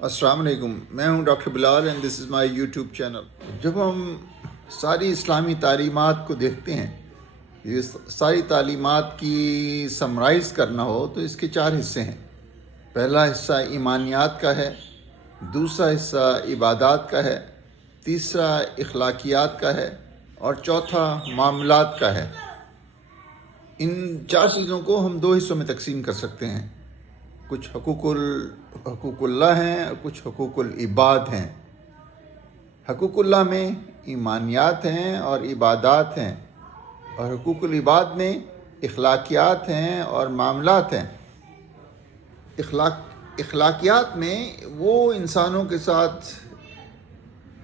السلام علیکم، میں ہوں doctor Bilal and this is my YouTube channel. جب ہم ساری اسلامی تعلیمات کو دیکھتے ہیں، یہ ساری تعلیمات کی سمرائز کرنا ہو تو اس کے 4 حصے ہیں۔ پہلا حصہ ایمانیات کا ہے، دوسرا حصہ عبادات کا ہے، تیسرا اخلاقیات کا ہے اور چوتھا معاملات کا ہے۔ ان 4 چیزوں کو ہم 2 حصوں میں تقسیم کر سکتے ہیں۔ کچھ حقوق اللہ ہیں اور کچھ حقوق العباد ہیں۔ حقوق اللہ میں ایمانیات ہیں اور عبادات ہیں، اور حقوق العباد میں اخلاقیات ہیں اور معاملات ہیں۔ اخلاقیات میں وہ انسانوں کے ساتھ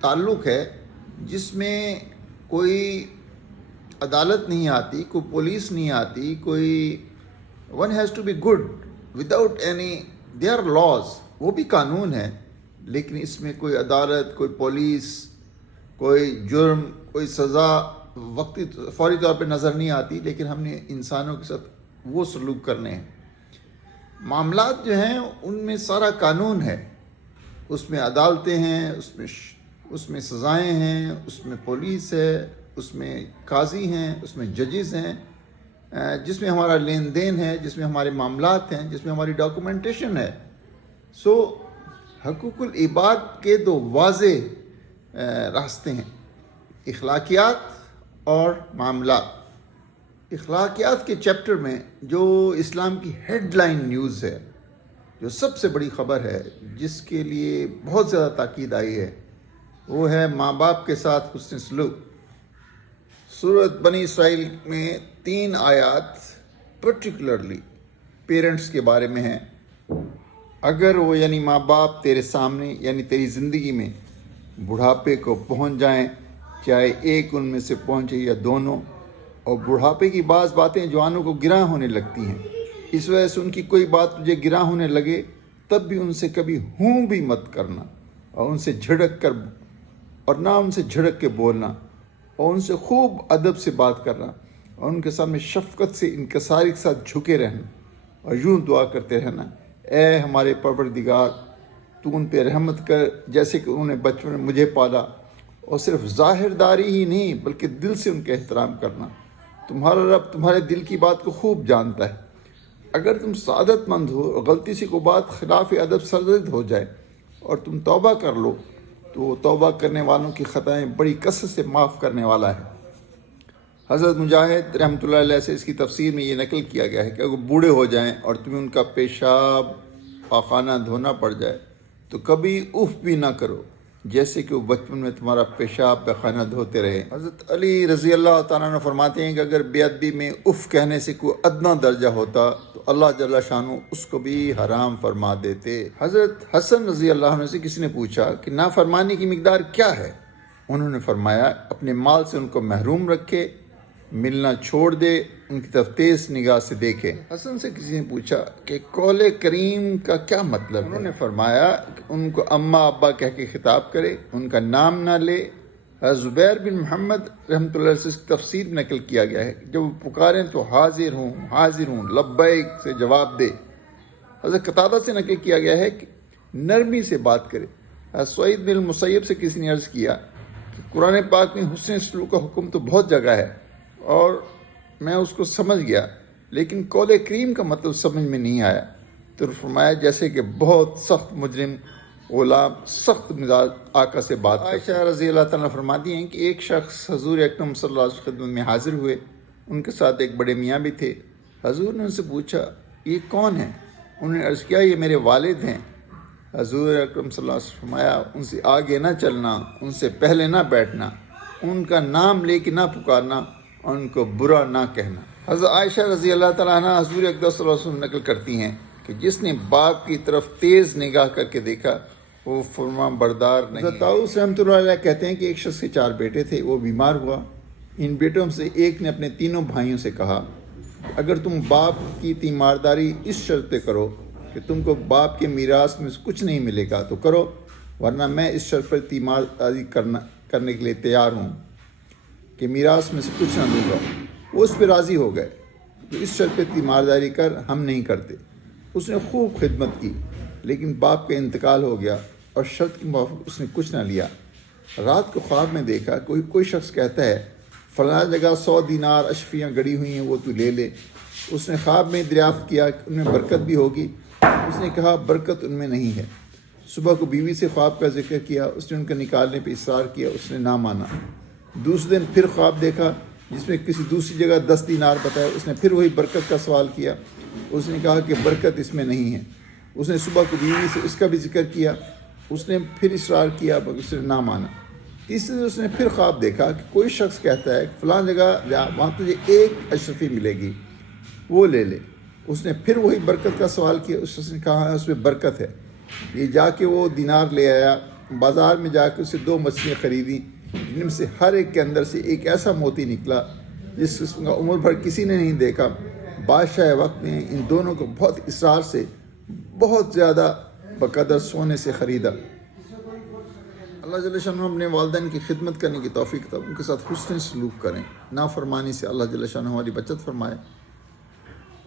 تعلق ہے جس میں کوئی عدالت نہیں آتی، کوئی پولیس نہیں آتی، کوئی one has to be good without any, they are laws, وہ بھی قانون ہے، لیکن اس میں کوئی عدالت، کوئی پولیس، کوئی جرم، کوئی سزا وقتی فوری طور پہ نظر نہیں آتی، لیکن ہم نے انسانوں کے ساتھ وہ سلوک کرنے ہیں۔ معاملات جو ہیں ان میں سارا قانون ہے، اس میں عدالتیں ہیں، اس میں سزائیں ہیں، اس میں پولیس ہے، اس میں قاضی ہیں، اس میں ججز ہیں، جس میں ہمارا لین دین ہے، جس میں ہمارے معاملات ہیں، جس میں ہماری ڈاکومنٹیشن ہے۔ حقوق العباد کے 2 واضح راستے ہیں، اخلاقیات اور معاملات۔ اخلاقیات کے چیپٹر میں جو اسلام کی ہیڈ لائن نیوز ہے، جو سب سے بڑی خبر ہے، جس کے لیے بہت زیادہ تاکید آئی ہے، وہ ہے ماں باپ کے ساتھ حسن سلوک۔ سورۃ بنی اسرائیل میں 3 آیات پرٹیکولرلی پیرنٹس کے بارے میں ہیں۔ اگر وہ یعنی ماں باپ تیرے سامنے یعنی تیری زندگی میں بڑھاپے کو پہنچ جائیں، چاہے ایک ان میں سے پہنچے یا دونوں، اور بڑھاپے کی بعض باتیں جوانوں کو گراں ہونے لگتی ہیں، اس وجہ سے ان کی کوئی بات تجھے گراں ہونے لگے، تب بھی ان سے کبھی ہوں بھی مت کرنا، اور ان سے جھڑک کے بولنا، اور ان سے خوب ادب سے بات کرنا، اور ان کے سامنے شفقت سے انکساری کے ساتھ جھکے رہنا، اور یوں دعا کرتے رہنا، اے ہمارے پروردگار، تو ان پہ رحمت کر جیسے کہ انہوں نے بچپن میں مجھے پالا۔ اور صرف ظاہر داری ہی نہیں بلکہ دل سے ان کا احترام کرنا۔ تمہارا رب تمہارے دل کی بات کو خوب جانتا ہے۔ اگر تم سعادت مند ہو اور غلطی سے کوئی بات خلاف ادب سرزد ہو جائے اور تم توبہ کر لو، تو وہ توبہ کرنے والوں کی خطائیں بڑی کثرت سے معاف کرنے والا ہے۔ حضرت مجاہد رحمۃ اللہ علیہ سے اس کی تفسیر میں یہ نقل کیا گیا ہے کہ اگر بوڑھے ہو جائیں اور تمہیں ان کا پیشاب پاخانہ دھونا پڑ جائے تو کبھی اف بھی نہ کرو، جیسے کہ وہ بچپن میں تمہارا پیشاب پاخانہ دھوتے رہے۔ حضرت علی رضی اللہ تعالیٰ عنہ فرماتے ہیں کہ اگر بے ادبی میں اف کہنے سے کوئی ادنا درجہ ہوتا تو اللہ جل شانہ اس کو بھی حرام فرما دیتے۔ حضرت حسن رضی اللہ عنہ سے کسی نے پوچھا کہ نافرمانی کی مقدار کیا ہے؟ انہوں نے فرمایا اپنے مال سے ان کو محروم رکھے، ملنا چھوڑ دے، ان کی طرف تیز نگاہ سے دیکھے۔ حسن سے کسی نے پوچھا کہ قول کریم کا کیا مطلب ہے؟ انہوں نے فرمایا کہ ان کو اماں ابا کہہ کے خطاب کرے، ان کا نام نہ لے۔ حضرت زبیر بن محمد رحمۃ اللہ سے اس کی تفسیر نقل کیا گیا ہے، جب وہ پکاریں تو حاضر ہوں لبیک سے جواب دے۔ حضرت قتادہ سے نقل کیا گیا ہے کہ نرمی سے بات کرے۔ حضرت سعید بن المسیب سے کسی نے عرض کیا کہ قرآن پاک میں حسن سلوک کا حکم تو بہت جگہ ہے اور میں اس کو سمجھ گیا، لیکن قول کریم کا مطلب سمجھ میں نہیں آیا۔ تو فرمایا جیسے کہ بہت سخت مجرم غلام سخت مزاج آقا سے بات کرتا۔ عائشہ رضی اللہ تعالیٰ فرماتی ہیں کہ ایک شخص حضور اکرم صلی اللہ علیہ وسلم خدمت میں حاضر ہوئے، ان کے ساتھ ایک بڑے میاں بھی تھے۔ حضور نے ان سے پوچھا یہ کون ہیں؟ انہوں نے عرض کیا یہ میرے والد ہیں۔ حضور اکرم صلی اللہ علیہ وسلم فرمایا ان سے آگے نہ چلنا، ان سے پہلے نہ بیٹھنا، ان کا نام لے کے نہ پکارنا، اور ان کو برا نہ کہنا۔ حضرت عائشہ رضی اللہ تعالیٰ عنہ حضور اقدس صلی اللہ علیہ وسلم نقل کرتی ہیں کہ جس نے باپ کی طرف تیز نگاہ کر کے دیکھا وہ فرما بردار نہیں۔ حضرت طاؤس رحمۃ اللہ علیہ کہتے ہیں کہ ایک شخص کے 4 بیٹے تھے، وہ بیمار ہوا۔ ان بیٹوں سے ایک نے اپنے تینوں بھائیوں سے کہا اگر تم باپ کی تیمارداری اس شرط پہ کرو کہ تم کو باپ کے میراث میں کچھ نہیں ملے گا تو کرو، ورنہ میں اس شرط پر تیمارداری کرنے کے لیے تیار ہوں کہ میراث میں سے کچھ نہ دوں گا۔ وہ اس پہ راضی ہو گئے، تو اس شرط پہ تیمارداری کر، ہم نہیں کرتے۔ اس نے خوب خدمت کی، لیکن باپ کا انتقال ہو گیا اور شرط کے موافق اس نے کچھ نہ لیا۔ رات کو خواب میں دیکھا کوئی شخص کہتا ہے فلاں جگہ 100 دینار اشفیاں گڑی ہوئی ہیں، وہ تو لے لے۔ اس نے خواب میں دریافت کیا کہ ان میں برکت بھی ہوگی۔ اس نے کہا برکت ان میں نہیں ہے۔ صبح کو بیوی سے خواب کا ذکر کیا، اس نے ان کا نکالنے پہ اصرار کیا، اس نے نہ مانا۔ دوسرے دن پھر خواب دیکھا جس میں کسی دوسری جگہ 10 دینار بتایا، اس نے پھر وہی برکت کا سوال کیا، اس نے کہا کہ برکت اس میں نہیں ہے۔ اس نے صبح کو بیوی سے اس کا بھی ذکر کیا، اس نے پھر اصرار کیا مگر اس نے نہ مانا۔ تیسرے دن اس نے پھر خواب دیکھا کہ کوئی شخص کہتا ہے کہ فلاں جگہ جا، وہاں تجھے 1 اشرفی ملے گی، وہ لے لے۔ اس نے پھر وہی برکت کا سوال کیا، اس شخص نے کہا اس میں برکت ہے۔ یہ جا کے وہ دینار لے آیا، بازار میں جا کے اسے 2 مچھلیاں خریدیں، جن میں سے ہر ایک کے اندر سے ایک ایسا موتی نکلا جس قسم کا عمر بھر کسی نے نہیں دیکھا۔ بادشاہ وقت نے ان دونوں کو بہت اصرار سے بہت زیادہ بقدر سونے سے خریدا۔ اللہ جل شانہ اپنے والدین کی خدمت کرنے کی توفیق تھا، ان کے ساتھ حسن سلوک کریں، نافرمانی سے اللہ جل شانہ ہماری بچت فرمائے۔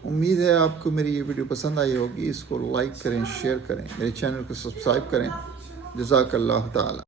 امید ہے آپ کو میری یہ ویڈیو پسند آئی ہوگی، اس کو لائک کریں، شیئر کریں، میرے چینل کو سبسکرائب کریں۔ جزاک اللہ تعالی۔